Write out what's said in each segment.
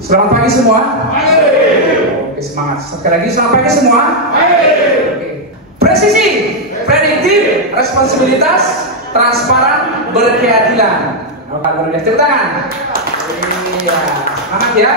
Selamat pagi semua. Oke, semangat. Sekali lagi selamat pagi semua. Oke. Presisi, prediktif, responsibilitas, transparan, berkeadilan. Oke, boleh tepuk tangan. Iya, semangat ya.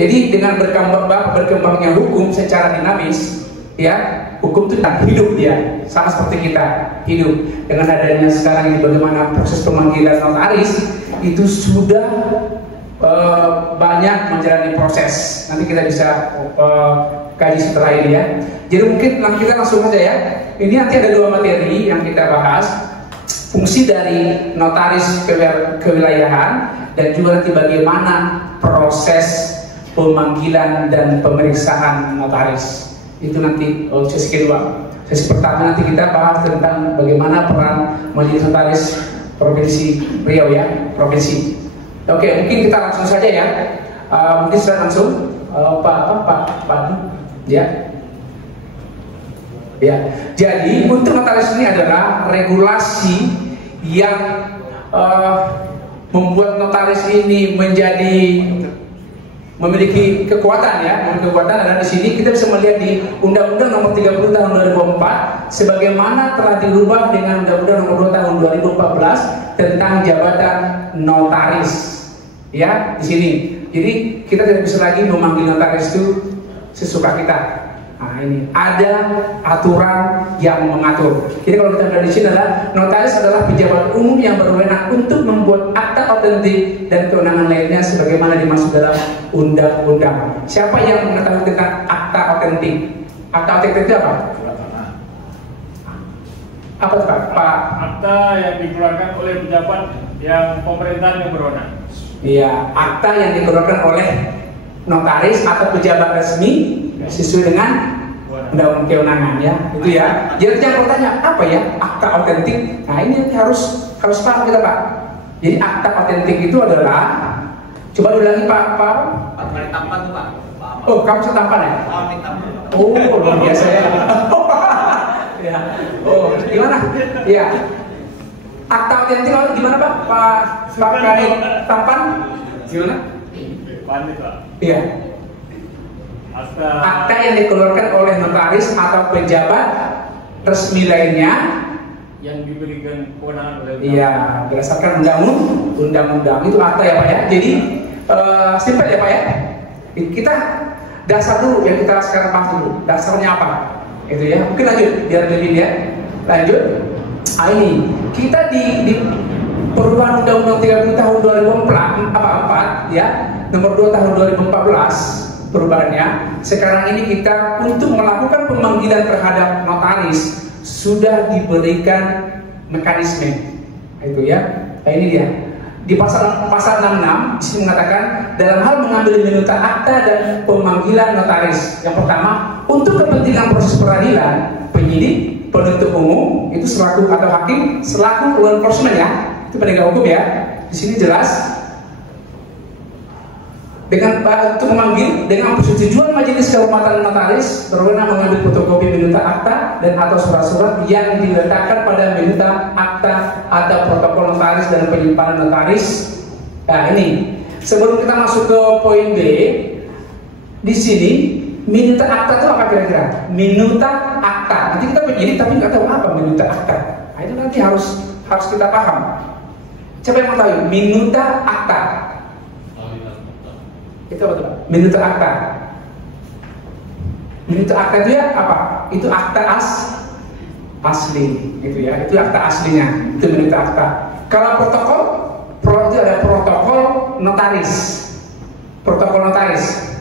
Jadi dengan berkembangnya hukum secara dinamis, ya, hukum itu hidup dia, sama seperti kita hidup. Dengan adanya sekarang ini bagaimana proses pemanggilan notaris itu sudah banyak menjalani proses. Nanti kita bisa kaji setelah ini ya. Jadi mungkin kita langsung aja ya. Ini nanti ada 2 materi yang kita bahas. Fungsi dari notaris kewilayahan dan juga nanti bagaimana proses pemanggilan dan pemeriksaan notaris. Itu nanti sesi kedua. Sesi pertama nanti kita bahas tentang bagaimana peran Majelis Notaris Provinsi Riau ya, provinsi. Oke, mungkin kita langsung saja ya. Mungkin sudah langsung Pak ya. Ya. Jadi untuk notaris ini adalah regulasi yang membuat notaris ini memiliki kekuatan ya, dan di sini kita bisa melihat di Undang-Undang Nomor 30 Tahun 2004 sebagaimana telah dirubah dengan Undang-Undang Nomor 2 Tahun 2014 tentang jabatan notaris. Ya, di sini. Jadi kita tidak bisa lagi memanggil notaris itu sesuka kita. Nah, ini ada aturan yang mengatur. Jadi kalau kita lihat di sini adalah notaris adalah pejabat umum yang berwenang untuk membuat akta autentik dan kewenangan lainnya sebagaimana dimaksud dalam undang-undang. Siapa yang mengetahui tentang akta autentik? Akta autentik itu apa? Apa itu Pak? Akta yang dikeluarkan oleh pejabat yang pemerintahan yang berwenang. Iya, akta yang dikeluarkan oleh notaris atau pejabat resmi sesuai dengan undang-undang kewenangan ya, itu ya. Jadi jangan bertanya apa ya akta autentik. Nah ini harus paham kita Pak. Jadi akta autentik itu adalah, coba dulu lagi Pak Tampan tuh Pak. Oh kamu bisa tampan ya? Oh luar biasa ya. Ya. Oh gimana? Ya. Akta autentik gimana Pak? Pak Kadit tampan? Gimana? Pandit Pak. Iya. Akta yang dikeluarkan oleh notaris atau pejabat resmi lainnya yang diberikan kewenangan oleh iya berdasarkan undang-undang itu akta ya Pak ya. Jadi simpel ya Pak ya. Kita dasar dulu yang kita sekarang bahas dulu. Dasarnya apa? Itu ya. Mungkin lanjut biar lebih ya. Lanjut. Ini kita di perubahan Undang-Undang 30 Tahun 2004 ya, Nomor 2 Tahun 2014 perubahannya. Sekarang ini kita untuk melakukan pemanggilan terhadap notaris sudah diberikan mekanisme itu ya. Nah, ini dia di pasal 66 disini mengatakan dalam hal mengambil minuta akta dan pemanggilan notaris. Yang pertama untuk kepentingan proses peradilan, penyidik, penuntut umum itu selaku atau hakim selaku law enforcement ya, itu penegak hukum ya. Di sini jelas dengan untuk memanggil dengan persetujuan Majelis Kehormatan Notaris berwenang mengambil fotokopi minuta akta dan atau surat-surat yang diletakkan pada minuta akta atau protokol notaris dan penyimpanan notaris. Nah ini sebelum kita masuk ke poin B, di sini minuta akta itu apa kira-kira? Minuta akta. Nanti kita penyidik tapi nggak tahu apa minuta akta. Nah, itu nanti harus kita paham. Siapa yang mau tahu minuta akta? Itu apa tuh Pak? Minuta akta. Minuta akta itu ya apa? Itu akta asli, gitu ya. Itu akta aslinya. Itu minuta akta. Kalau protokol, itu ada protokol notaris. Protokol notaris.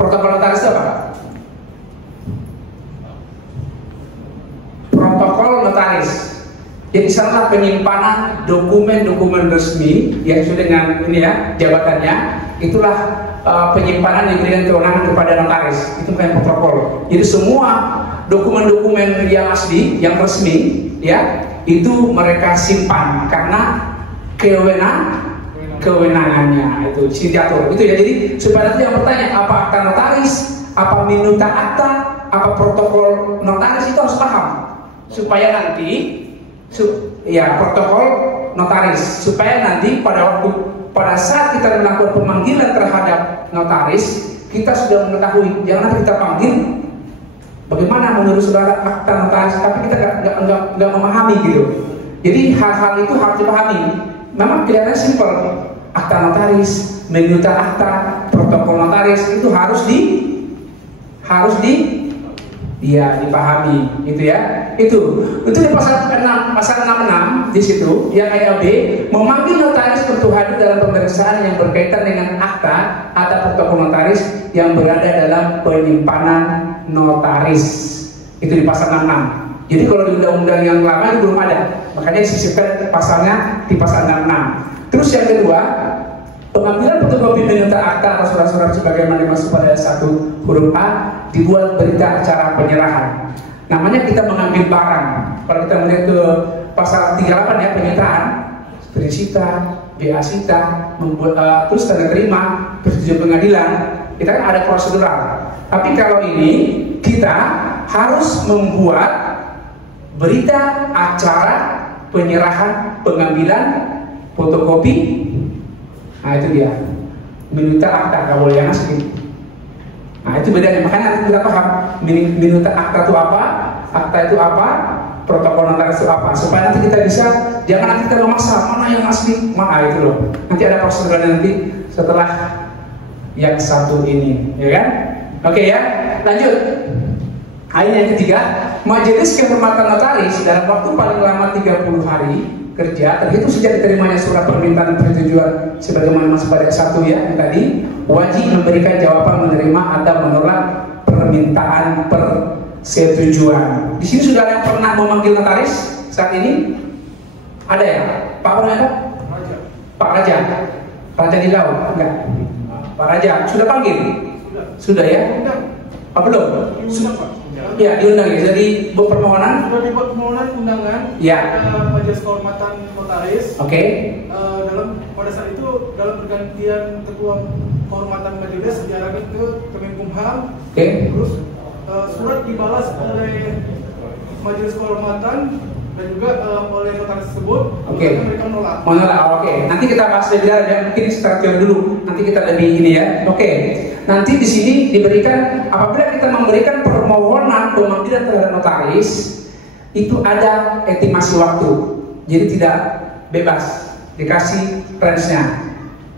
Protokol notaris itu apa? Protokol notaris. Jadi sana penyimpanan dokumen-dokumen resmi yang sesuai dengan ini ya jabatannya, itulah penyimpanan yang diberikan kewenangan kepada notaris. Itu bukan protokol. Jadi semua dokumen-dokumen yang asli, yang resmi, ya, itu mereka simpan karena kewenangannya itu diatur. Itu ya, jadi supaya nanti yang bertanya apa akta notaris, apa minuta akta, apa protokol notaris, itu harus paham supaya nanti protokol notaris, supaya nanti pada saat kita melakukan pemanggilan terhadap notaris, kita sudah mengetahui. Jangan nanti kita panggil bagaimana menurut saudara akta notaris, tapi kita nggak memahami gitu. Jadi hal-hal itu harus dipahami. Memang kelihatannya simpel, akta notaris, minuta akta, protokol notaris itu harus dipahami, gitu ya. Itu di pasal 66 di situ yang ayat B, memanggil notaris untuk hadir dalam pemeriksaan yang berkaitan dengan akta atau protokol notaris yang berada dalam penyimpanan notaris. Itu di pasal 66. Jadi kalau di undang-undang yang lama itu belum ada, makanya disisipkan pasalnya di pasal 66. Terus yang kedua, pengambilan fotokopi minuta akta atau surat-surat sebagaimana dimaksud pada 1 huruf A dibuat berita acara penyerahan. Namanya kita mengambil barang. Kalau kita melihat ke pasal 38 ya, penyitaan, berisita, BA sita, terus tanda terima, persetujuan pengadilan, kita kan ada prosedural. Tapi kalau ini kita harus membuat berita acara penyerahan pengambilan fotokopi. Nah itu dia, minuta akta, nggak boleh yang asli. Nah itu bedanya, makanya nanti kita paham minuta akta itu apa, akta itu apa, protokol notaris itu apa, supaya nanti kita bisa, jangan nanti kita memaksa mana yang asli, mana itu loh. Nanti ada prosedurnya nanti setelah yang satu ini, ya kan? Oke ya, lanjut. Ayat yang ketiga, majelis kehormatan notaris dalam waktu paling lama 30 hari kerja terhitung sejak diterimanya surat permintaan persetujuan sebagaimana masuk pada 1 ya yang tadi, wajib memberikan jawaban menerima atau menolak permintaan persetujuan. Di sini sudah ada yang pernah memanggil notaris saat ini? Ada ya? Pak Raja? Pak Raja? Raja di laut? Enggak? Pak Raja sudah panggil? Sudah ya? Apa belum? Ya, diundang ya. Jadi buat permohonan. Sudah dibuat permohonan undangan. Ya. Majelis kehormatan notaris. Oke. Pada saat itu dalam pergantian ketua kehormatan majelis diarahkan ke Kemenkumham. Oke. Terus surat dibalas oleh majelis kehormatan dan juga oleh notaris tersebut. Oke. Mereka menolak. Oke. Nanti kita bahas lebih dalam ya. Mungkin secara teori dulu. Nanti kita lebih ini ya. Oke. Nanti di sini diberikan, apabila kita memberikan permohonan pemanggilan terhadap notaris, itu ada estimasi waktu. Jadi tidak bebas, dikasih range-nya.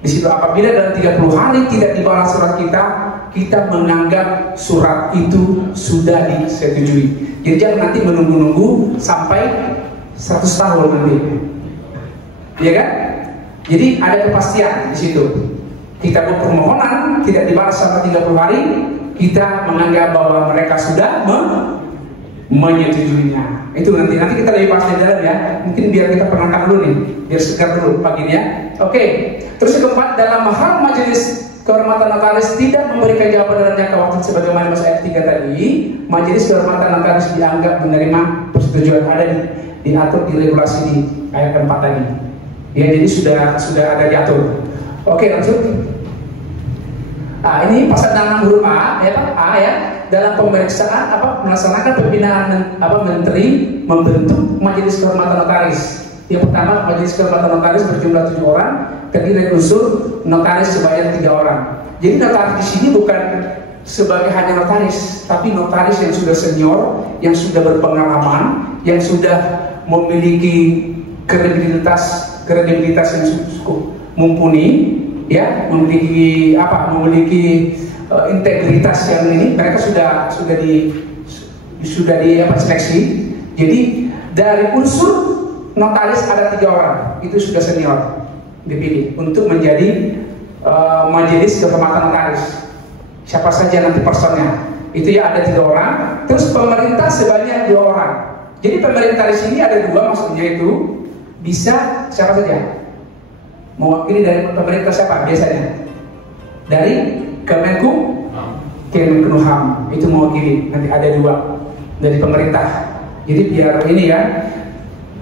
Di situ apabila dalam 30 hari tidak dibalas surat kita menganggap surat itu sudah disetujui. Jadi jangan nanti menunggu-nunggu sampai 100 tahun nanti. Iya kan? Jadi ada kepastian di situ. Kita buat permohonan tidak dibalas selama 30 hari, kita menganggap bahwa mereka sudah menyetujuinya. Itu nanti kita lebih pasti dalam ya. Mungkin biar kita perangkat dulu nih, biar segar dulu pagi ini ya. Oke. Terus yang keempat, dalam hal majelis kehormatan notaris tidak memberikan jawaban dalam jangka waktu sebagaimana masuk ayat 3 tadi, majelis kehormatan notaris dianggap menerima persetujuan ada diatur di regulasi di ayat 4 tadi. Ya, jadi sudah ada diatur. Oke, lanjut. Nah, ini pasal 6 huruf A ya, dalam pemeriksaan melaksanakan pembinaan menteri membentuk majelis kehormatan notaris. Yang pertama, majelis kehormatan notaris berjumlah 7 orang, terdiri dari unsur notaris sebanyak 3 orang. Jadi notaris di sini bukan sebagai hanya notaris, tapi notaris yang sudah senior, yang sudah berpengalaman, yang sudah memiliki kredibilitas yang cukup mumpuni, ya, memiliki integritas yang ini, mereka sudah seleksi. Jadi dari unsur notaris ada 3 orang, itu sudah senior dipilih untuk menjadi majelis kehormatan notaris. Siapa saja nanti personnya, itu ya ada 3 orang. Terus pemerintah sebanyak 2 orang. Jadi pemerintah di sini ada 2, maksudnya itu bisa siapa saja. Mewakili dari pemerintah siapa biasanya? Dari Kemenkumham itu mewakili, nanti ada 2. dari pemerintah. Jadi biar ini ya.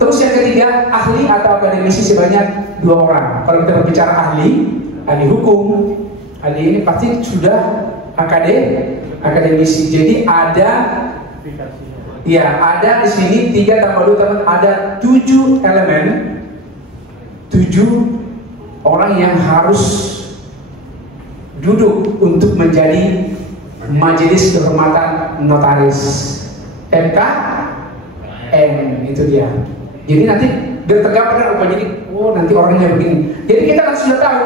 Terus yang ketiga, ahli atau akademisi sebanyak 2 orang. Kalau kita berbicara ahli hukum, ahli ini pasti sudah akademisi. Jadi ada di sini 3 tambah 2 tambah ada 7 elemen, 7 orang yang harus duduk untuk menjadi Majelis Kehormatan Notaris MKN, itu dia. Jadi nanti bertegak apa jadi nanti orangnya begini. Jadi kita kan sudah tahu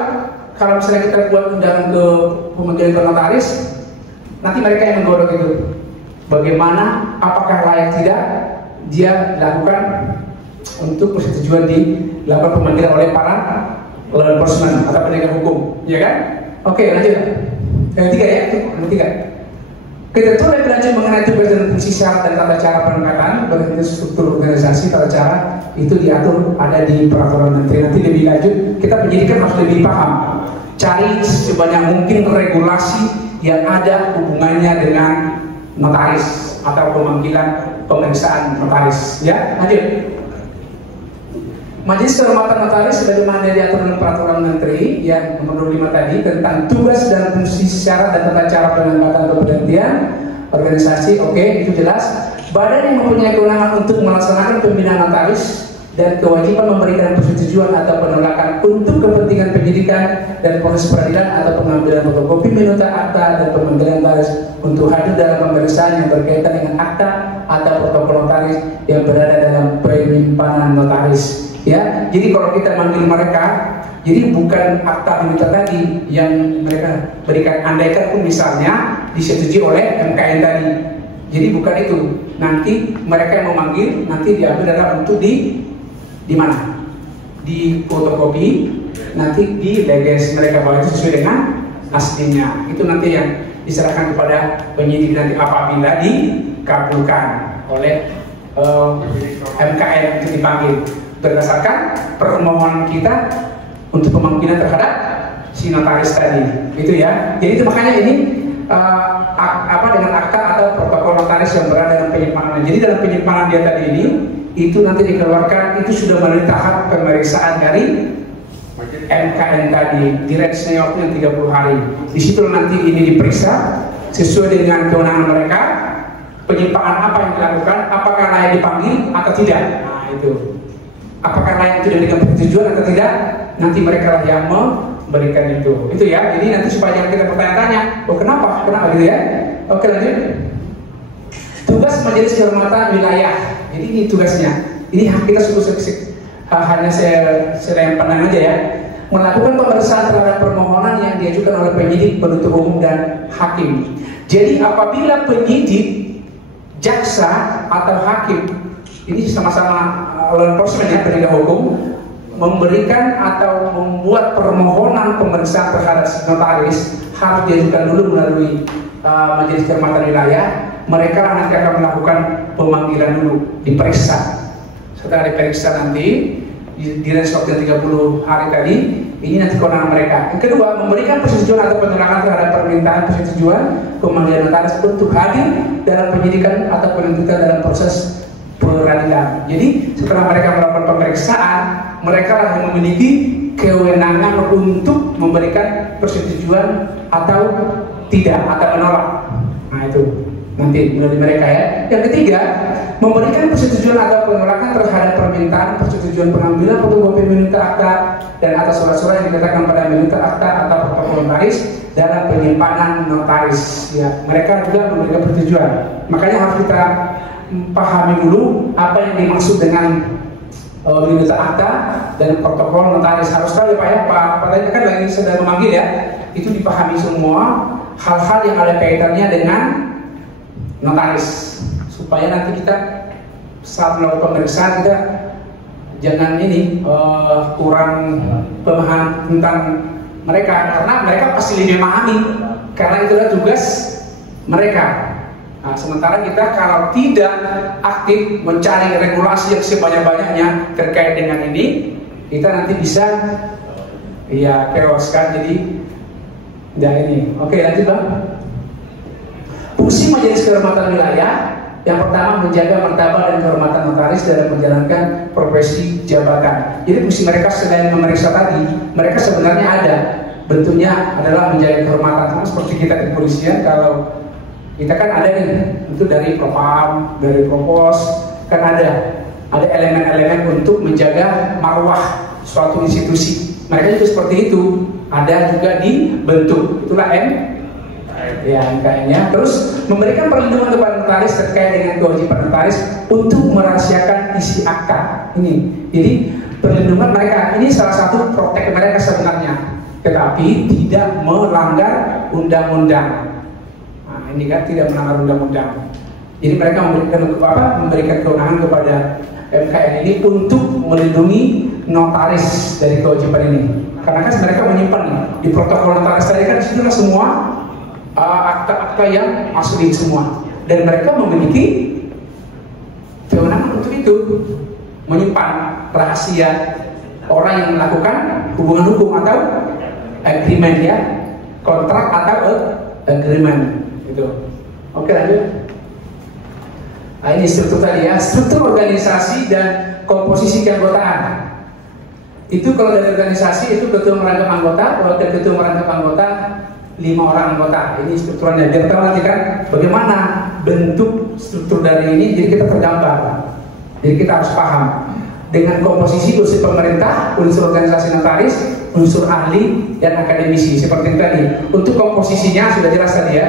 kalau misalnya kita buat undangan ke pemanggilan ke notaris, nanti mereka yang menggodok itu. Bagaimana, apakah layak tidak dia lakukan untuk persetujuan dilakukan pemanggilan oleh para law enforcement atau penegak hukum, ya kan? Oke, lanjut. Yang ketiga ya, yang ketiga. Ketentuan lebih lanjut mengenai tugas dan fungsi syarat dan tata cara pengangkatan, bagaimana struktur organisasi, tata cara itu diatur ada di peraturan menteri. Nanti lebih lanjut, kita penyidikan harus lebih paham. Cari sebanyak mungkin regulasi yang ada hubungannya dengan notaris atau pemanggilan pemeriksaan notaris. Ya, lanjut. Majelis Kehormatan Notaris sebagaimana diatur dalam peraturan menteri yang nomor 25 tadi tentang tugas dan fungsi syarat dan tata cara pengangkatan atau pergantian organisasi, oke, itu jelas. Badan yang mempunyai kewenangan untuk melaksanakan pembinaan notaris dan kewajiban memberikan persetujuan atau penolakan untuk kepentingan penyidikan dan proses peradilan atau pengambilan fotokopi minuta akta dan pemanggilan notaris untuk hadir dalam pemeriksaan yang berkaitan dengan akta atau protokol notaris yang berada dalam penyimpanan notaris. Ya, jadi kalau kita manggil mereka, jadi bukan akta minuta tadi yang mereka berikan, andaikan pun misalnya disetujui oleh MKN tadi. Jadi bukan itu. Nanti mereka yang memanggil nanti diambil dalam bentuk di mana? Di fotokopi, nanti di leges mereka bahwa itu sesuai dengan aslinya. Itu nanti yang diserahkan kepada penyidik nanti apabila dikabulkan oleh MKN itu dipanggil berdasarkan permohonan kita untuk pemanggilan terhadap si notaris tadi, itu ya. Jadi itu makanya ini dengan akta atau protokol notaris yang berada dalam penyimpanan. Jadi dalam penyimpanan dia tadi ini itu nanti dikeluarkan, itu sudah melalui tahap pemeriksaan dari MKN tadi, di range waktu yang 30 hari. Di situ nanti ini diperiksa sesuai dengan kewenangan mereka, penyimpanan apa yang dilakukan, apakah layak dipanggil atau tidak. Nah itu. Apakah layak itu dengan persetujuan atau tidak, nanti mereka lah yang memberikan itu ya. Jadi nanti supaya jangan kita bertanya-tanya, kenapa gitu ya. Oke, lanjut. Tugas Majelis Kehormatan Wilayah, jadi ini tugasnya, ini kita hanya saya pandang aja ya, melakukan pemeriksaan terhadap permohonan yang diajukan oleh penyidik, penuntut umum dan hakim. Jadi apabila penyidik, jaksa atau hakim ini sama-sama law enforcement ya, penegak hukum, memberikan atau membuat permohonan pemeriksaan terhadap notaris harus diajukan dulu melalui Majelis Kehormatan Wilayah. Mereka nanti akan melakukan pemanggilan dulu, diperiksa. Setelah diperiksa nanti di range waktu 30 hari tadi, ini nanti kewenangan mereka. Yang kedua, memberikan persetujuan atau penolakan terhadap permintaan persetujuan pemanggilan notaris untuk hadir dalam penyidikan atau penuntutan dalam proses peradilan. Jadi setelah mereka melakukan pemeriksaan, mereka lah yang memiliki kewenangan untuk memberikan persetujuan atau tidak, atau menolak. Nah itu nanti melalui mereka ya. Yang ketiga, memberikan persetujuan atau penolakan terhadap permintaan persetujuan pengambilan fotokopi minuta akta dan atas surat-surat yang dikatakan pada minuta akta atau protokol notaris dalam penyimpanan notaris. Ya, mereka juga memberikan persetujuan. Makanya harus kita pahami dulu apa yang dimaksud dengan minuta akta dan protokol notaris. Harus tahu ya Pak ya, Pak tadi kan lagi sedang memanggil ya, itu dipahami semua hal-hal yang ada kaitannya dengan notaris, supaya nanti kita saat melakukan pemeriksaan kita jangan kurang pemahaman tentang mereka, karena mereka pasti lebih memahami, karena itulah tugas mereka. Nah, sementara kita kalau tidak aktif mencari regulasi yang sebanyak-banyaknya terkait dengan ini, kita nanti bisa ya chaos kan. Jadi ya ini. Oke, lanjut Bang. Fungsi Majelis Kehormatan Wilayah Yang pertama, menjaga martabat dan kehormatan notaris dalam menjalankan profesi jabatan. Jadi fungsi mereka selain memeriksa tadi, mereka sebenarnya ada bentuknya adalah menjaga kehormatan. Sama seperti kita di kepolisian, kalau kita kan ada nih, itu dari Propam, dari Propos, kan ada elemen-elemen untuk menjaga marwah suatu institusi. Mereka juga seperti itu, ada juga dibentuk. Itulah MKN-nya. Terus memberikan perlindungan kepada notaris terkait dengan kewajiban notaris untuk merahasiakan isi akta. Ini, jadi perlindungan mereka ini salah satu protek mereka sebenarnya, tetapi tidak melanggar undang-undang. Ini kan tidak melanggar undang-undang. Jadi mereka memberikan kewenangan kepada MKN ini untuk melindungi notaris dari kewajiban ini. Karena kan mereka menyimpan di protokol notaris tadi kan disitulah semua akta-akta yang asli semua, dan mereka memiliki kewenangan untuk itu, menyimpan rahasia orang yang melakukan hubungan hukum atau agreement, ya, kontrak atau agreement. Gitu. Oke, lanjut. Nah, ini struktur tadi ya, struktur organisasi dan komposisi keanggotaan. Itu kalau dari organisasi itu ketua merangkap anggota, wakil ketua merangkap anggota 5 orang anggota. Ini strukturnya. Biar tahu nanti kan bagaimana bentuk struktur dari ini, jadi kita tergambar. Jadi kita harus paham dengan komposisi unsur pemerintah, unsur organisasi notaris, unsur ahli dan akademisi seperti tadi. Untuk komposisinya sudah jelas tadi ya.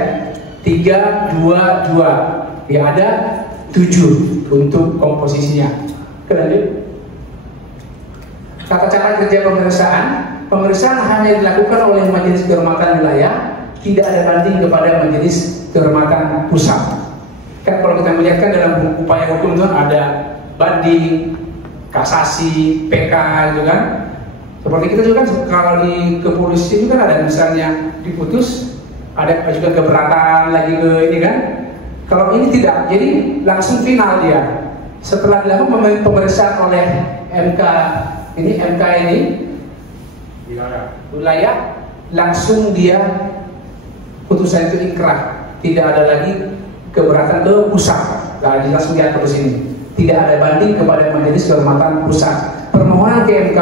3, 2, 2. Ya, ada 7 untuk komposisinya. Lanjut. Tata cara kerja pemeriksaan. Pemeriksaan hanya dilakukan oleh Majelis Kehormatan Wilayah, tidak ada banding kepada Majelis Kehormatan Pusat. Kan kalau kita melihat kan dalam upaya hukum itu ada banding, kasasi, PK gitu kan. Seperti kita juga kan kalau di kepolisian itu kan ada misalnya diputus, ada juga keberatan lagi ke ini kan. Kalau ini tidak, jadi langsung final dia. Setelah dilakukan pemeriksaan oleh MK ini wilayah, langsung dia putusan itu inkrah, tidak ada lagi keberatan ke pusat. Nah, langsung diatur di sini. Tidak ada banding kepada Majelis Kehormatan Pusat. Permohonan ke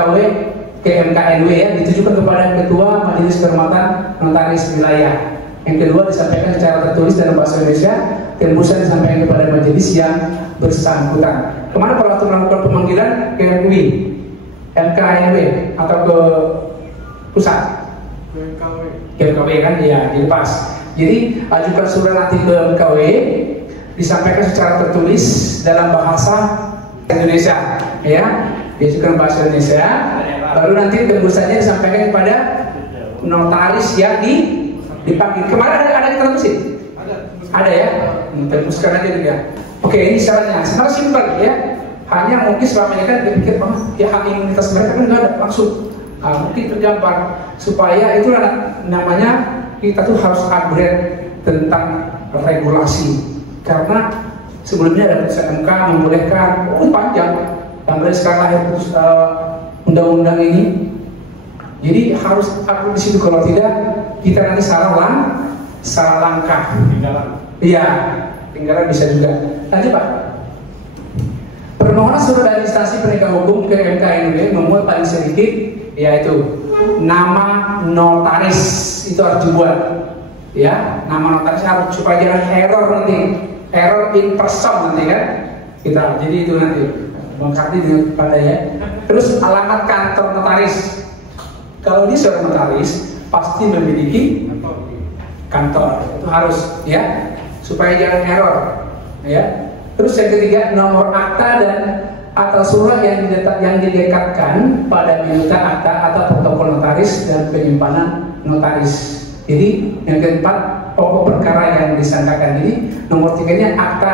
MKNW ya ditujukan kepada Ketua Majelis Kehormatan Notaris Wilayah. Yang kedua disampaikan secara tertulis dalam bahasa Indonesia, tembusan disampaikan kepada majelis yang bersangkutan. Kemana kalau waktu melakukan pemanggilan ke MKNW atau ke pusat? Ke MKW kan ya dilepas. Jadi ajukan surat nanti ke MKW, disampaikan secara tertulis dalam bahasa Indonesia, ya, diajukan bahasa Indonesia. Baru nanti tembusannya disampaikan kepada notaris yang dipanggil. Kemarin ada kita tembusin? Ada ya? Tembuskan aja dia. Oke, ini syaratnya. Sebenarnya simpel ya. Hanya mungkin selama ini kan dipikir ya hak imunitas mereka kan nggak ada langsung. Mungkin tergambar supaya itulah namanya kita tuh harus upgrade tentang regulasi. Karena sebelumnya ada putusan MK membolehkan, panjang, sampai sekarang lahir undang-undang ini. Jadi harus upgrade di situ, kalau tidak kita nanti salah langkah. Iya, tinggalan bisa juga. Lanjut Pak. Permohonan surat dari instansi penegak hukum ke MKNW memuat paling sedikit yaitu nama notaris, itu harus dibuat. Ya, nama notaris harus supaya jangan error nanti, error in person nanti kan. Jadi itu nanti mengkati dengan pada ya. Terus alamat kantor notaris. Kalau dia seorang notaris pasti memiliki kantor, itu harus ya, supaya jangan error ya. Terus yang ketiga, nomor akta dan atau surat yang didekatkan pada minuta akta atau protokol notaris dan penyimpanan notaris. Jadi yang keempat, pokok perkara yang disangkakan. Jadi nomor tiganya akta.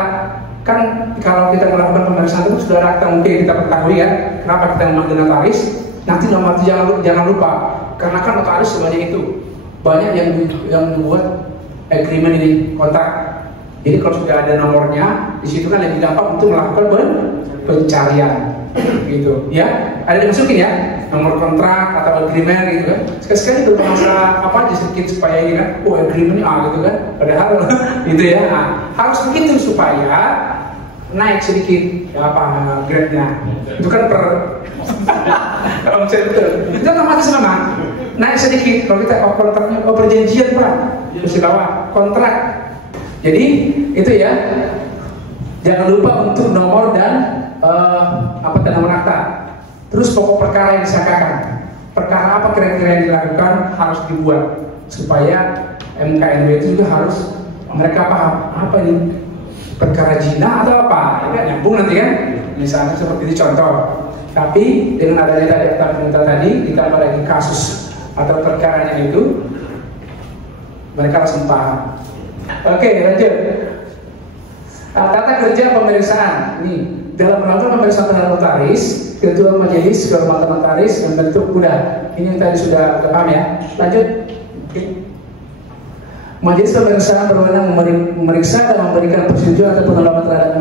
Kan kalau kita melakukan pemeriksaan itu sudah ada akta, mungkin kita ketahui ya kenapa kita memanggil notaris. Nanti nomor jangan lupa, karena kan notaris sebanyak itu, banyak yang membuat agreement ini, kontrak. Jadi kalau sudah ada nomornya, di situ kan lebih gampang untuk melakukan pencarian, gitu. Ya, ada dimasukin ya, nomor kontrak atau agreement gitu kan. Sekali-sekali kalau masalah apa aja sedikit supaya ini kan, agreementnya gitu kan. Padahal gitu ya. Nah, harus begitu supaya naik sedikit ya apa grade-nya. Itu kan per omset betul. Itu otomatis memang naik sedikit. Kalau kita kontraknya perjanjian Pak, terus di bawah kontrak. Jadi itu ya. Jangan lupa untuk nomor dan nomor akta. Terus pokok perkara yang disangkakan. Perkara apa kira-kira yang dilakukan harus dibuat supaya MKNW itu juga harus mereka paham apa ini perkara zina atau apa. Ya, nyambung nanti kan. Misalnya seperti itu contoh. Tapi dengan adanya tadi akta tadi ditambah lagi kasus atau perkaranya itu mereka langsung paham. Oke, lanjut. Tata kerja pemeriksaan. Nih, dalam rangka pemeriksaan terhadap notaris, ketua majelis kehormatan notaris yang bentuk udah. Ini yang tadi sudah paham ya. Lanjut. Majelis pemeriksaan berwenang memeriksa dan memberikan persetujuan atau penolakan terhadap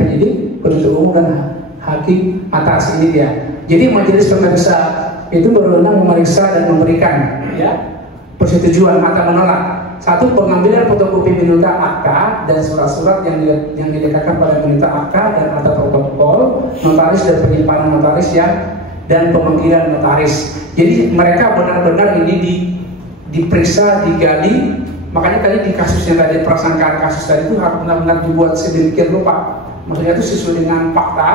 penyidik, penuntut umum dan hakim atas. Ini dia. Jadi majelis pemeriksa itu berwenang memeriksa dan memberikan ya persetujuan atau menolak. Satu, pengambilan fotokopi minuta akta dan surat-surat yang didekatkan pada minuta akta dan akta protokol notaris dan penyimpanan notaris dan pemanggilan notaris. Jadi mereka benar-benar ini diperiksa, digali. Makanya tadi di kasusnya tadi prasangkaan kasus tadi itu harus benar-benar dibuat sedemikian rupa. Maksudnya itu sesuai dengan fakta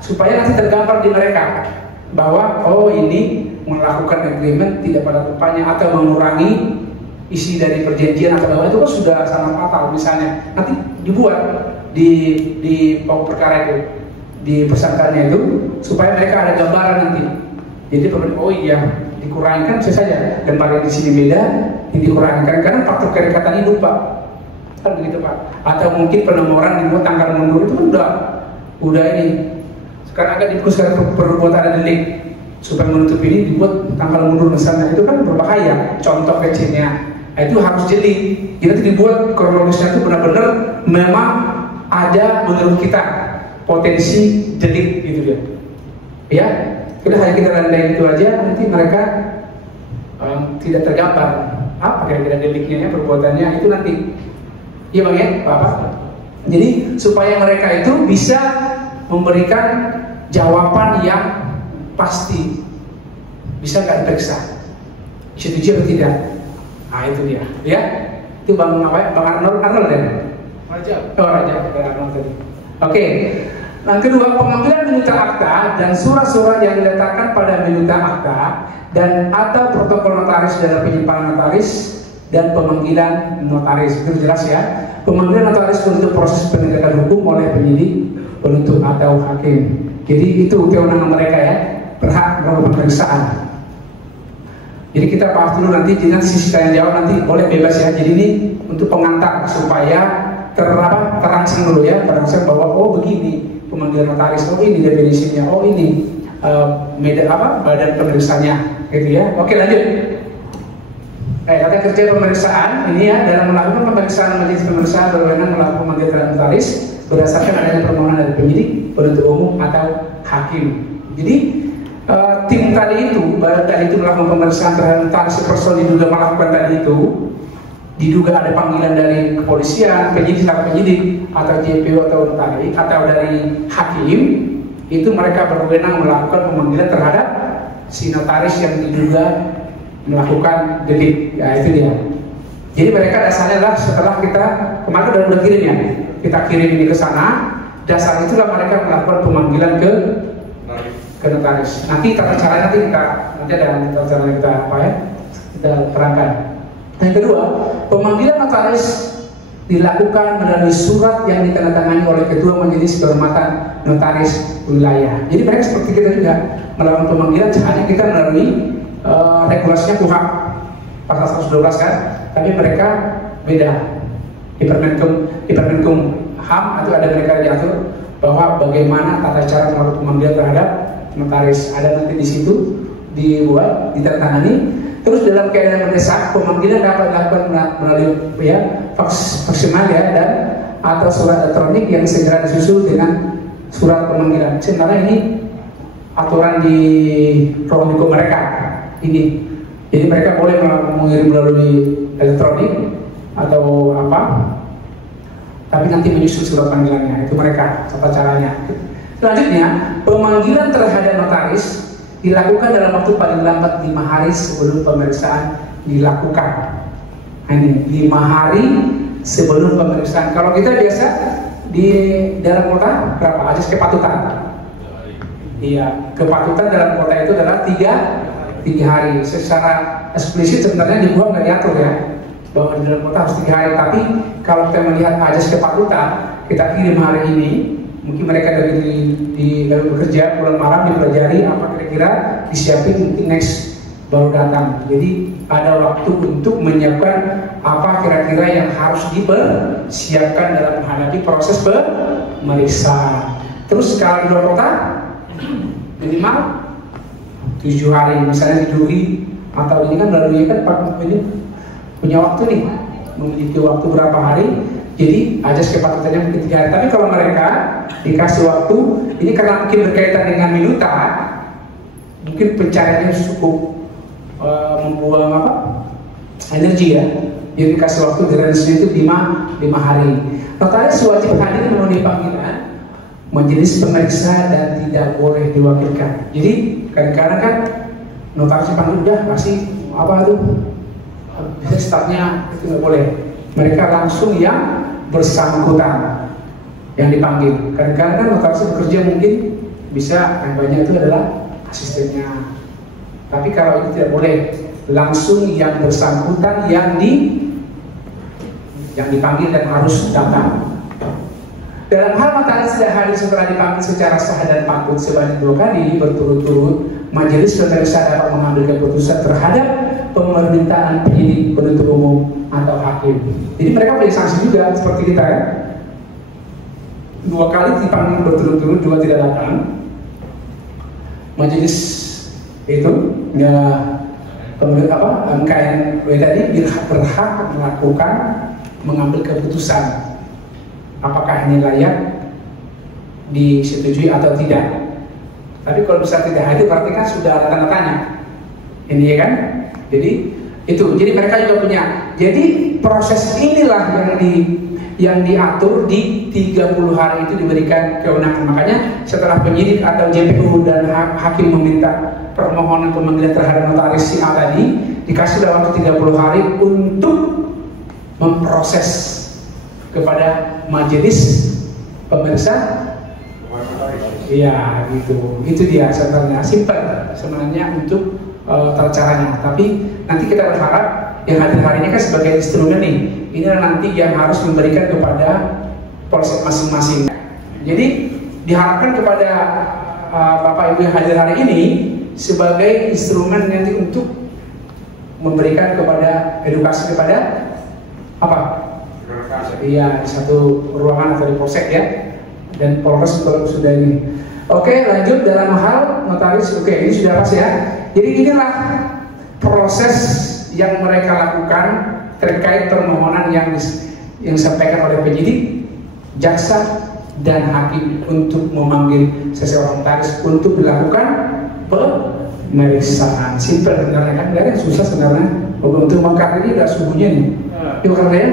supaya nanti tergambar di mereka bahwa oh ini melakukan agreement tidak pada tempatnya atau mengurangi isi dari perjanjian atau bahwa itu kan sudah sangat fatal misalnya. Nanti dibuat di pokok perkara itu, di persangkaannya itu supaya mereka ada gambaran nanti. Jadi oh iya dikurangkan saja gambar yang di sini beda, ini dikurangkan karena faktor kerekatan hidup Pak. Kan begitu Pak. Atau mungkin penomoran dibuat tanggal mundur itu kan udah ini. Sekarang agak difokuskan perbuatan delik supaya menutup ini dibuat tanggal mundur misalnya, itu kan berbahaya. Contoh kecilnya itu harus jeli. Kita dibuat kronologisnya itu benar-benar memang ada menurut kita potensi delik gitu ya. Ya, kita hanya kita landai itu aja, nanti mereka tidak tergambar apa kira-kira deliknya, perbuatannya itu nanti. Iya Bang ya, Bapak. Jadi supaya mereka itu bisa memberikan jawaban yang pasti, bisa nggak diperiksa, setuju atau tidak. Nah itu dia, ya. Itu Bang Arnold ya? Raja. Oh Raja, Arnold tadi. Oke. Yang kedua, pengambilan minuta akta dan surat-surat yang diletakkan pada minuta akta dan atau protokol notaris dalam penyimpanan notaris dan pemanggilan notaris. Itu jelas ya. Pemanggilan notaris untuk proses penegakan hukum oleh penyidik, penuntut atau hakim. Jadi itu kewenangan mereka ya, berhak melakukan pemeriksaan. Jadi kita bahas dulu nanti sisi tanya jawab nanti boleh bebas ya. Jadi ini untuk pengantar supaya terangsang dulu ya, terangsang bahwa oh begini pemanggilan notaris, oh ini definisinya, oh ini badan pemeriksanya, gitu ya. Oke lanjut. Tata kerja pemeriksaan ini ya, dalam melakukan pemeriksaan majelis pemeriksaan berwenang melakukan pemanggilan terhadap notaris berdasarkan adanya permohonan dari penyidik, penuntut umum atau hakim. Jadi tim tadi itu, baru tadi itu melakukan pemeriksaan terhadap notaris, person diduga melakukan tadi itu, diduga ada panggilan dari kepolisian, penyidik atau JPO atau notaris atau dari hakim, itu mereka berwenang melakukan pemanggilan terhadap si notaris yang diduga melakukan delik. Ya itu dia. Jadi mereka dasarnya adalah setelah kita kemarin udah kirim ya, kita kirim ini ke sana, dasar itulah mereka melakukan pemanggilan ke notaris. Nanti tata caranya nanti ada tata cara kita terangkan. Yang kedua, pemanggilan notaris dilakukan melalui surat yang ditandatangani oleh ketua majelis kehormatan notaris wilayah. Jadi mereka seperti kita juga melakukan pemanggilan, hanya kita melalui regulasinya KUHP pasal 112 kan, tapi mereka beda. Di Permenkum HAM itu ada mereka diatur bahwa bagaimana tata cara melakukan pemanggilan terhadap notaris. Ada nanti di situ dibuat, ditandatangani. Terus dalam keadaan mendesak, pemanggilan dapat dilakukan melalui faksimal ya dan atau surat elektronik yang segera disusul dengan surat pemanggilan. Sebenarnya ini aturan di ruang hukum mereka ini. Jadi mereka boleh mengirim melalui elektronik atau tapi nanti menyusul surat panggilannya. Itu mereka tata caranya. Selanjutnya, pemanggilan terhadap notaris dilakukan dalam waktu paling lambat 5 hari sebelum pemeriksaan dilakukan. Ini 5 hari sebelum pemeriksaan. Kalau kita biasa di dalam kota berapa? Ajas kepatutan. Iya, kepatutan dalam kota itu adalah 3 hari. Secara eksplisit sebenarnya di gua nggak diatur ya, bahwa di dalam kota harus 3 hari. Tapi kalau kita melihat ajas kepatutan, kita kirim hari ini, mungkin mereka dari dalam bekerja pulang malam dipelajari apa kira-kira disiapin nanti next baru datang. Jadi ada waktu untuk menyiapkan apa kira-kira yang harus dipersiapkan dalam menghadapi proses pemeriksaan. Terus kalau di luar kota minimal 7 hari, misalnya di Duri atau ini kan melalui kan ini punya waktu nih, memiliki waktu berapa hari. Jadi ajas kepatutannya mungkin 3 hari. Tapi kalau mereka dikasih waktu, ini karena mungkin berkaitan dengan minuta, mungkin pencariannya cukup membuang energi ya. Jadi dikasih waktu range itu 5 hari. Notaris wajib hadir memenuhi panggilan majelis pemeriksa dan tidak boleh diwakilkan. Jadi kadang-kadang kan notaris panggil udah kasih apa tuh, bisa startnya itu nggak boleh. Mereka langsung yang bersangkutan yang dipanggil. Kadang-kadang kan notaris bekerja mungkin bisa yang banyak itu adalah asistennya. Tapi kalau itu tidak boleh, langsung yang bersangkutan yang dipanggil dan harus datang. Dalam hal notaris tidak hadir setelah dipanggil secara sah dan patut sebanyak 2 kali berturut-turut, majelis pemeriksa dapat mengambil keputusan terhadap permintaan penyidik, penuntut umum atau hakim. Jadi mereka boleh sanksi juga seperti kita ya. 2 kali dipanggil berturut-turut, 2 tidak datang. Majelis itu MKNW tadi berhak mengambil keputusan apakah ini layak disetujui atau tidak. Tapi kalau bisa tidak hadir berarti kan sudah ada tanda tanya. Ini ya kan? Jadi mereka juga punya. Jadi proses inilah yang diatur di 30 hari itu diberikan kewenangan. Makanya setelah penyidik atau JPU dan hakim meminta permohonan pemanggilan terhadap notaris si A tadi, dikasih dalam waktu 30 hari untuk memproses kepada majelis pemeriksa. Iya gitu. Itu dia sebenarnya simpel sebenarnya untuk caranya. Tapi nanti kita berharap yang hadir hari ini kan sebagai instrumen nih. Ini nanti yang harus memberikan kepada polsek masing-masing. Jadi diharapkan kepada Bapak Ibu yang hadir hari ini sebagai instrumen nanti untuk memberikan kepada edukasi kepada apa? Iya, di satu ruangan atau di polsek ya. Dan Polres kalau sudah ini. Oke, lanjut dalam hal notaris. Oke, ini sudah pas ya. Jadi inilah proses yang mereka lakukan terkait permohonan yang disampaikan oleh penyidik, jaksa, dan hakim untuk memanggil seseorang notaris untuk dilakukan pemeriksaan. Simpel sebenarnya kan, nggak ada yang susah sebenarnya. Untuk mengkar ini udah subuhnya nih. Yuk kan ya.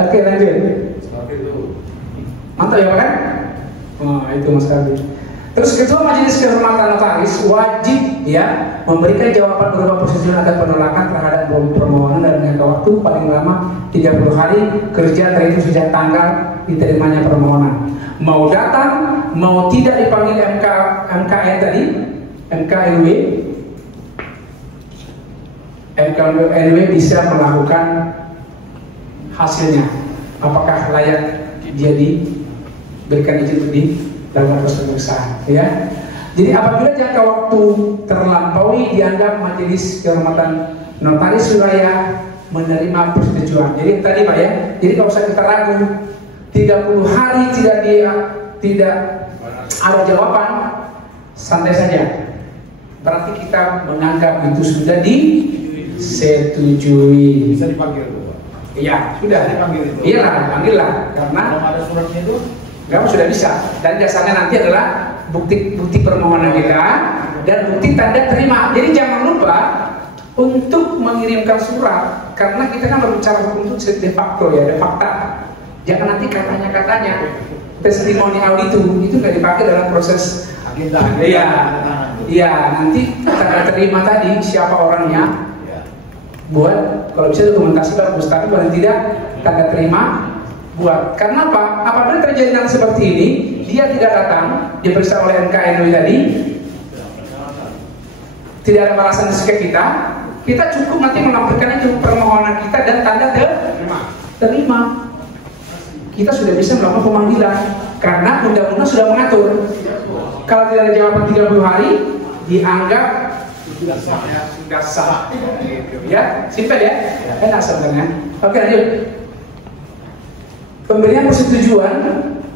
Oke, lanjut. Mantap ya Pak kan? Oh, itu Mas Kardi. Terus ketua majelis kehormatan notaris wajib ya memberikan jawaban berupa persetujuan atau penolakan terhadap permohonan dan jangka waktu paling lama 30 hari kerja terhitung sejak tanggal diterimanya permohonan. Mau datang, mau tidak dipanggil MKN tadi, MKNW bisa melakukan hasilnya. Apakah layak dia diberikan izin untuk dalam proses pemeriksaan, ya. Jadi apabila jangka waktu terlampaui dianggap majelis kehormatan notaris wilayah menerima persetujuan. Jadi tadi Pak ya, jadi kalau usah kita ragu 30 hari tidak ada jawaban, santai saja. Berarti kita menganggap itu sudah disetujui. Bisa dipanggil Pak? Iya, sudah dipanggil itu. Iya lah, panggil lah. Karena kalau ada suratnya itu kamu sudah bisa. Dan dasarnya nanti adalah bukti permohonan kita dan bukti tanda terima. Jadi jangan lupa untuk mengirimkan surat, karena kita kan berbicara hukum itu de facto ya, de fakta. Jangan nanti katanya testimonial itu nggak dipakai dalam proses agenda. Iya, nanti tanda terima tadi siapa orangnya, buat kalau bisa dokumentasi bagus, tapi paling tidak tanda terima buat. Karena apa? Apabila terjadi nanti seperti ini, dia tidak datang, diperiksa oleh NKNW tadi, tidak ada balasan ke kita cukup nanti melampirkan itu permohonan kita dan tanda terima. Kita sudah bisa melakukan pemanggilan karena undang-undang sudah mengatur. Kalau tidak ada jawaban 30 hari, dianggap sudah sah. Gitu ya, simpel ya. Enak sebenarnya. Oke, lanjut. Pemberian persetujuan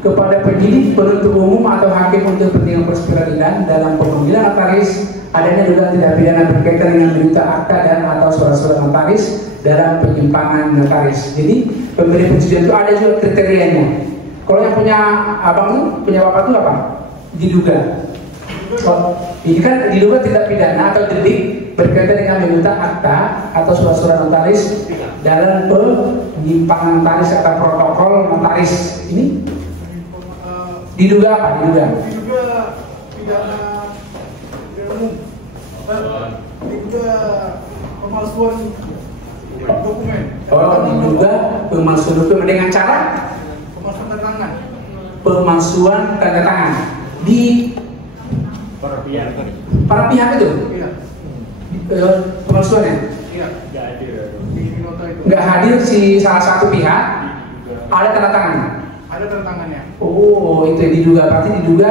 kepada penyidik, penuntut umum atau hakim untuk kepentingan peradilan dalam pemanggilan notaris adanya dugaan tindak pidana berkaitan dengan berita akta dan atau surat-surat notaris dalam penyimpangan notaris. Jadi pemberian persetujuan itu ada juga kriterianya. Kalau yang punya abang, punya bapak itu apa? Diduga. Ini kan diduga tindak pidana atau delik berkaitan dengan meminta akta atau surat-surat notaris dalam penyimpangan notaris atau protokol notaris. Ini diduga apa? Diduga pidana umum, diduga pemalsuan dokumen. Diduga pemalsuan dokumen dengan cara pemalsuan tanda tangan. Pemalsuan tanda tangan di para pihak itu. Iya. Pemalsuannya Iya. Di nota itu. nggak hadir si salah satu pihak, ada tanda tangan. Ada tanda tangannya. Oh, itu yang diduga. Berarti diduga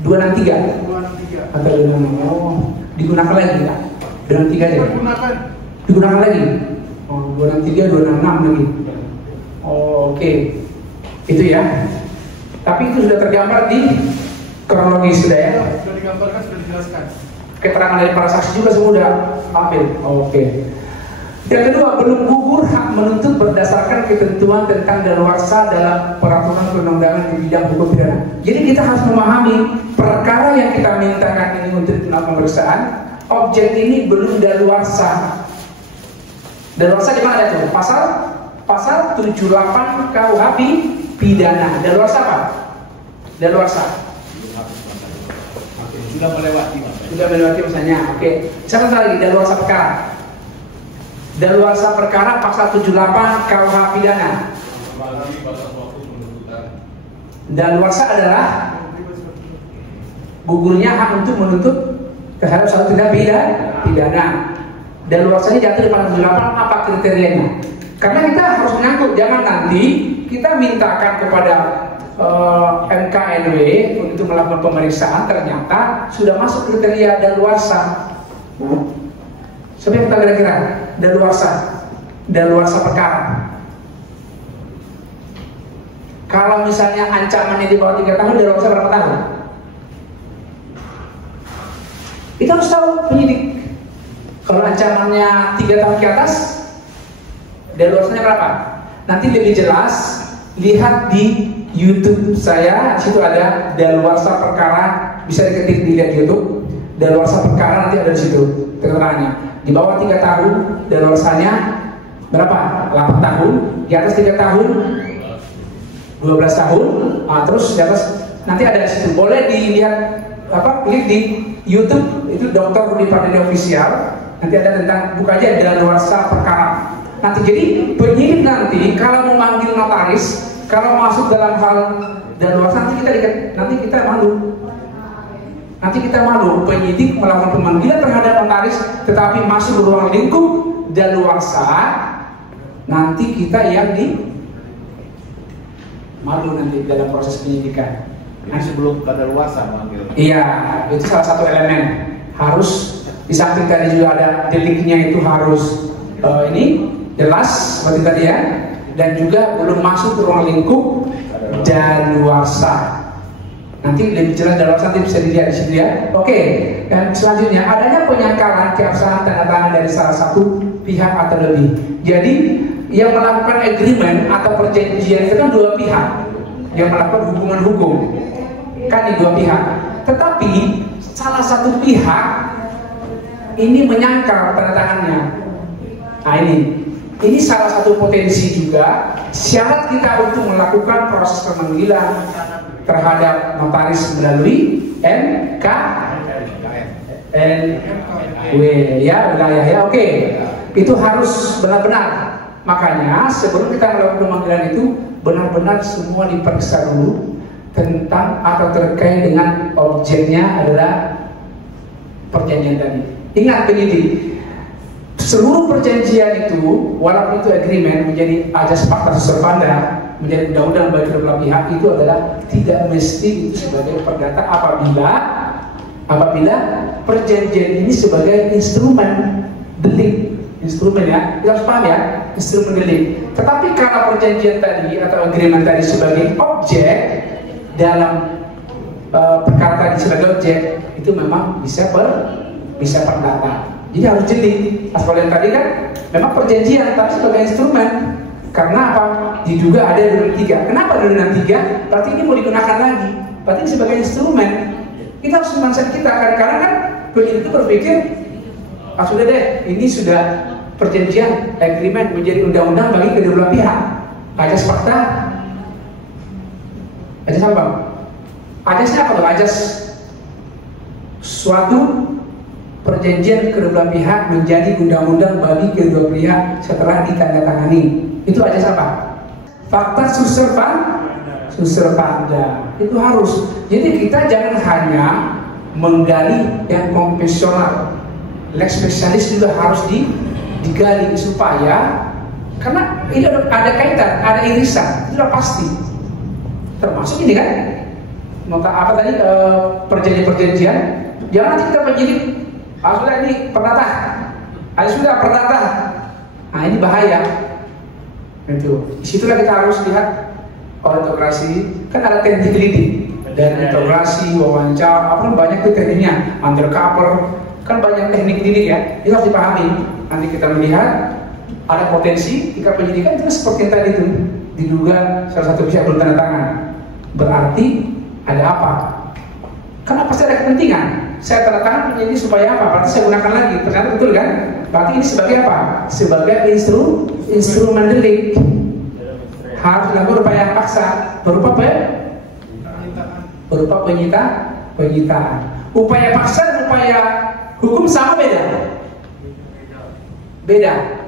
263 263. atau 266. Oh, digunakan lagi nggak? 263 aja. Digunakan. Digunakan lagi. Oh, 263, 266 lagi. Oh, oke. Itu ya. Tapi itu sudah tergambar di kronologis sudah ya. Sudah digambarkan, sudah dijelaskan. Keterangan dari para saksi juga semua sudah ambil. Oh, oke. Yang kedua, belum gugur hak menuntut berdasarkan ketentuan tentang daluarsa dalam peraturan perundang-undangan di bidang hukum pidana. Jadi kita harus memahami perkara yang kita mintakan ini untuk melakukan pemeriksaan, objek ini belum daluarsa. Daluarsa di mana itu? Pasal 78 KUH pidana. Daluarsa apa? Daluarsa. Sudah melewati misalnya. Oke. Siapa lagi? Daluarsa perkara. Daluarsa perkara pasal 78 KUH pidana. Daluarsa adalah gugurnya hak untuk menuntut terhadap suatu tindak pidana. Daluarsanya jatuh di pasal 78, apa kriterianya? Karena kita harus menyangkut, jangan nanti kita mintakan kepada NKNW untuk melakukan pemeriksaan, ternyata sudah masuk kriteria daluarsa. Siapa yang kita kira-kira? Daluarsa perkara. Kalau misalnya ancamannya di bawah 3 tahun, daluarsa berapa tahun? Itu harus tahu penyidik. Kalau ancamannya 3 tahun ke atas, daluarsanya berapa? Nanti lebih jelas, lihat di YouTube saya, situ ada daluarsa perkara, bisa diketik di YouTube. Daluarsa perkara nanti ada di situ keterangannya. Di bawah 3 tahun, daluarsanya berapa? 8 tahun. Di atas 3 tahun, 12 tahun. Terus di atas nanti ada di situ. Boleh dilihat klik di YouTube itu Dr. Rudi Pardede Official. Nanti ada tentang buka aja daluarsa perkara. Nanti jadi penyidik nanti kalau memanggil notaris, kalau masuk dalam hal daluarsa nanti kita malu. Nanti kita malu penyidik melakukan pemanggilan terhadap notaris, tetapi masuk ruang lingkup daluarsa, nanti kita yang malu nanti dalam proses penyidikan. Ini sebelum kadaluarsa memanggil. Iya, itu salah satu elemen. Harus di samping tadi juga ada deliknya itu harus ini jelas seperti tadi ya, dan juga belum masuk ke ruang lingkup daluarsa. Nanti lebih jelas daluarsa nanti bisa dilihat di situ ya. Oke, dan selanjutnya adanya penyangkalan keabsahan tanda tangan dari salah satu pihak atau lebih. Jadi yang melakukan agreement atau perjanjian itu kan dua pihak yang melakukan hubungan hukum, kan di dua pihak. Tetapi salah satu pihak ini menyangkal tanda tangannya. Nah ini salah satu potensi juga syarat kita untuk melakukan proses pemanggilan terhadap notaris melalui ya wilayah ya. Oke. Itu harus benar-benar. Makanya sebelum kita melakukan pemanggilan itu benar-benar semua diperiksa dulu tentang atau terkait dengan objeknya adalah perjanjian tadi. Ingat penyidik, seluruh perjanjian itu walaupun itu agreement menjadi ajas fakta servanda menjadi undang-undang bagi kedua pihak itu adalah tidak mesti itu sebagai perdata apabila perjanjian ini sebagai instrumen delik, instrumen ya, kita harus paham ya, instrumen delik. Tetapi kalau perjanjian tadi atau agreement tadi sebagai objek dalam perkara tadi sebagai objek itu memang bisa perdata. Jadi harus jeli. Kalau yang tadi kan memang perjanjian tapi sebagai instrumen. Karena apa? Diduga ada Undang-Undang 3. Kenapa Undang-Undang 3? Berarti ini mau digunakan lagi. Berarti ini sebagai instrumen. Kita harus mindset kita. Kadang-kadang kan penyidik itu berpikir, sudah deh, ini sudah perjanjian, agreement menjadi undang-undang bagi kedua belah pihak. Ajas fakta. Ajas apa bang? Ajasnya apa tuh? Ajas suatu perjanjian kedua belah pihak menjadi undang-undang bagi kedua pihak setelah ditandatangani. Itu ajas apa? Fakta suservanda. Itu harus. Jadi kita jangan hanya menggali yang konvensional. Lex spesialis juga harus digali supaya karena ini ada kaitan, ada irisan, itu sudah pasti. Termasuk ini kan, nota apa tadi perjanjian-perjanjian. Jangan nanti kita penyidik, sudah ini perdata, sudah perdata. Nah ini bahaya. Itu. Disitulah kita harus lihat integrasi, kan ada teknik lidik dan integrasi, wawancara, apa banyak tuh tekniknya, undercover, kan banyak teknik lidik ya. Itu harus dipahami. Nanti kita melihat ada potensi jika penyidikan itu seperti yang tadi itu diduga salah satu pihak belum tanda tangan. Berarti ada apa? Karena pasti ada kepentingan. Saya tanda tangan penyidik supaya apa? Berarti saya gunakan lagi. Ternyata betul kan? Berarti ini sebagai apa? Sebagai instrumen delik. Harus dilakukan upaya paksa berupa penyitaan. Upaya paksa dan upaya hukum sama beda.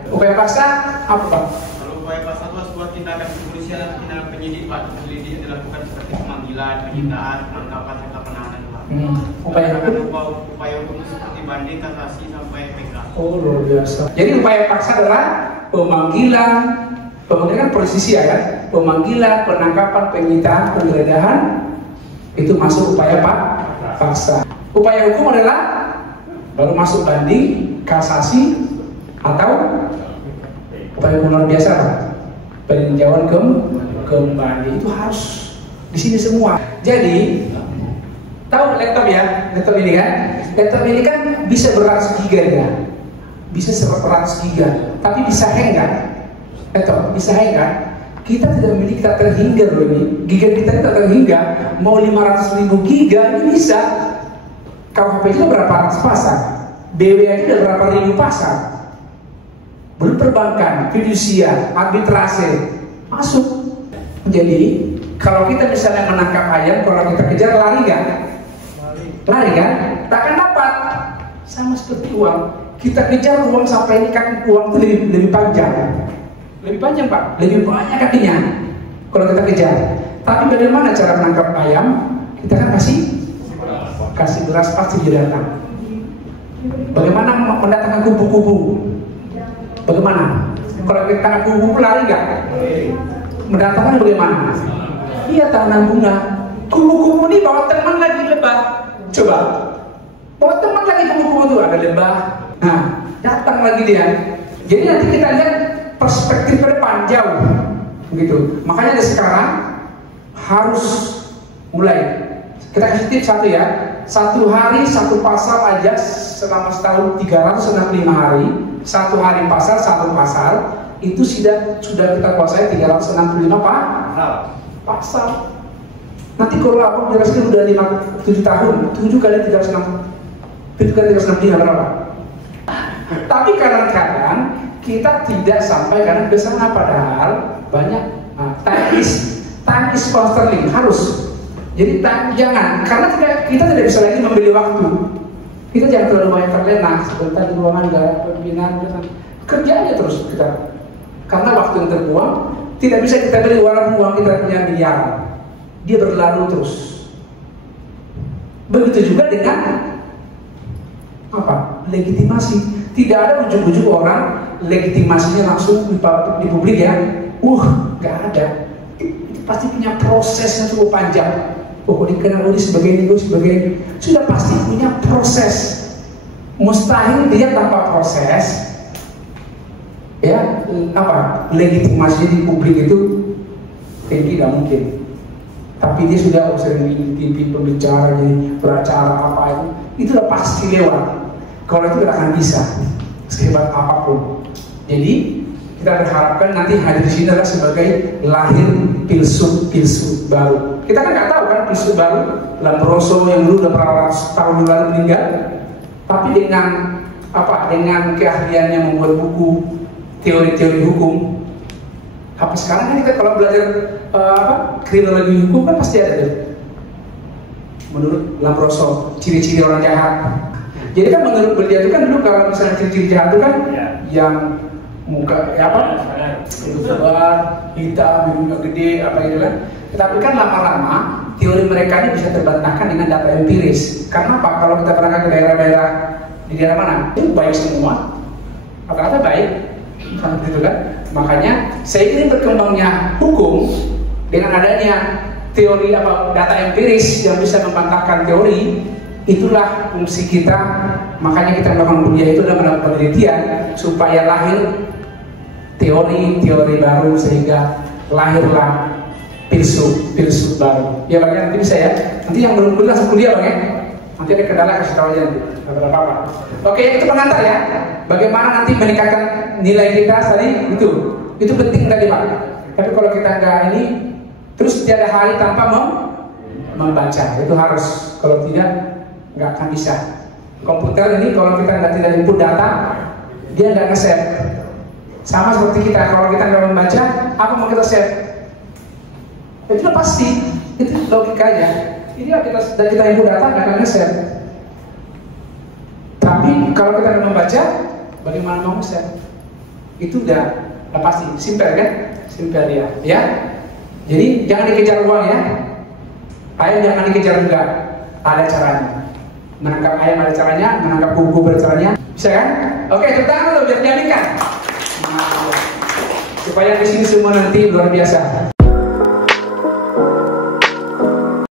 Upaya paksa apa Pak? Kalau upaya paksa itu sebuah tindakan kepolisian dan tindakan penyidik Pak. Penyidik dilakukan seperti pemanggilan, penyitaan, penangkapan serta penahanan Pak. Upaya hukum seperti banding, kasasi sampai PK. Oh luar biasa. Jadi upaya paksa adalah pemanggilan polisi ya, pemanggilan, penangkapan, penyitaan, penggeledahan itu masuk upaya paksa. Upaya hukum adalah baru masuk banding, kasasi atau upaya hukum luar biasa, peninjauan kembali itu harus di sini semua. Jadi tahu laptop ya, laptop ini kan, bisa beratus giga ya, bisa 100 giga, tapi bisa hang kan? Laptop bisa hang kan? Kita tidak memiliki tak terhingga loh ini, giga kita tak terhingga, mau 500.000 giga ini bisa. Kalau HP kita berapa ratus pasang, BW aja udah berapa ribu pasang. Belum perbankan, fidusia, arbitrase masuk. Jadi kalau kita misalnya menangkap ayam, kalau kita kejar lari nggak? Lari kan? Takkan dapat. Sama seperti uang. Kita kejar uang sampai ini kaki uang itu lebih panjang. Lebih panjang Pak, lebih banyak kakinya kalau kita kejar. Tapi bagaimana cara menangkap ayam? Kita kan kasih beras pasti dia datang. Bagaimana mendatangkan kupu-kupu? Bagaimana? Kalau kita tangkap kupu-kupu lari nggak? Mendatangkan bagaimana? Iya tanam bunga. Kupu-kupu ini bawa teman lagi lebah. Coba, bawa teman lagi kupu-kupu itu ada lebah. Nah, datang lagi dia. Jadi nanti kita lihat perspektif ke depan jauh, begitu. Makanya dari sekarang harus mulai. Kita kasih tips satu ya. 1 hari 1 pasal aja selama setahun 365 hari. 1 hari pasal 1 pasal itu sudah kita kuasai 365 pasal. Nanti kalau aku jelaskan udah 7 tahun, 7 kali 365 berapa? Tapi kadang-kadang kita tidak sampai karena ke sana, padahal banyak time is constantly harus. Jadi jangan, karena kita tidak bisa lagi membeli waktu. Kita jangan terlalu banyak terlena sebentar di ruangan gak pembinaan, kerja aja terus kita. Karena waktu yang terbuang tidak bisa kita beli, walaupun uang kita punya miliar, dia berlalu terus. Begitu juga dengan legitimasi. Tidak ada ujuk-ujuk orang legitimasinya langsung di publik ya. Gak ada. Itu pasti punya prosesnya cukup panjang. Dikenal ini sebagainya, sudah pasti punya proses. Mustahil dia tanpa proses. Ya, legitimasinya di publik itu tidak mungkin. Tapi dia sudah sering di TV pembicara, jadi beracara itu sudah pasti lewat. Kalau itu tidak akan bisa sehebat apapun. Jadi kita berharapkan nanti hadir di sini adalah sebagai lahir filsuf baru. Kita kan nggak tahu kan filsuf baru, Lombroso yang dulu udah berapa tahun lalu meninggal, tapi dengan keahliannya membuat buku teori-teori hukum. Tapi sekarang kan kita kalau belajar kriminologi hukum kan pasti ada tuh. Menurut Lombroso, ciri-ciri orang jahat. Jadi kan menurut beliau itu kan dulu kalau misalnya ciri-ciri jahat itu kan yang muka itu lebar, hitam, hidungnya gede, gitu kan. Tetapi kan lama-lama teori mereka ini bisa terbantahkan dengan data empiris. Karena kalau kita berangkat ke daerah-daerah di daerah mana itu baik semua, rata-rata baik, gitu kan. Makanya saya ingin berkembangnya hukum dengan adanya teori data empiris yang bisa membantahkan teori. Itulah fungsi kita. Makanya kita melakukan kuliah itu adalah melakukan penelitian supaya lahir teori-teori baru, sehingga lahirlah filsuf baru. Ya Bang, nanti bisa ya. Nanti yang belum kuliah langsung kuliah Bang ya. Nanti ada kendala kasih tahu aja nanti. Nggak apa-apa. Oke, itu pengantar ya. Bagaimana nanti meningkatkan nilai kita tadi itu penting tadi Pak. Tapi kalau kita nggak ini terus tiada hari tanpa membaca, itu harus. Kalau tidak nggak akan bisa. Komputer ini kalau kita tidak input data, dia nggak nge-save. Sama seperti kita, kalau kita nggak membaca, apa mau kita save? Itu pasti, itu logikanya. Ini kita input data nggak akan nge-save. Tapi kalau kita nggak membaca, bagaimana mau nge-save? Itu udah pasti, simpel kan? Simpel ya. Ya. Jadi jangan dikejar uang ya. Ayam jangan dikejar juga. Ada caranya. Menangkap ayam ada caranya, menangkap kuku ada caranya. Bisa kan? Oke, tepuk tangan dulu biar dialihkan. Supaya di sini semua nanti luar biasa.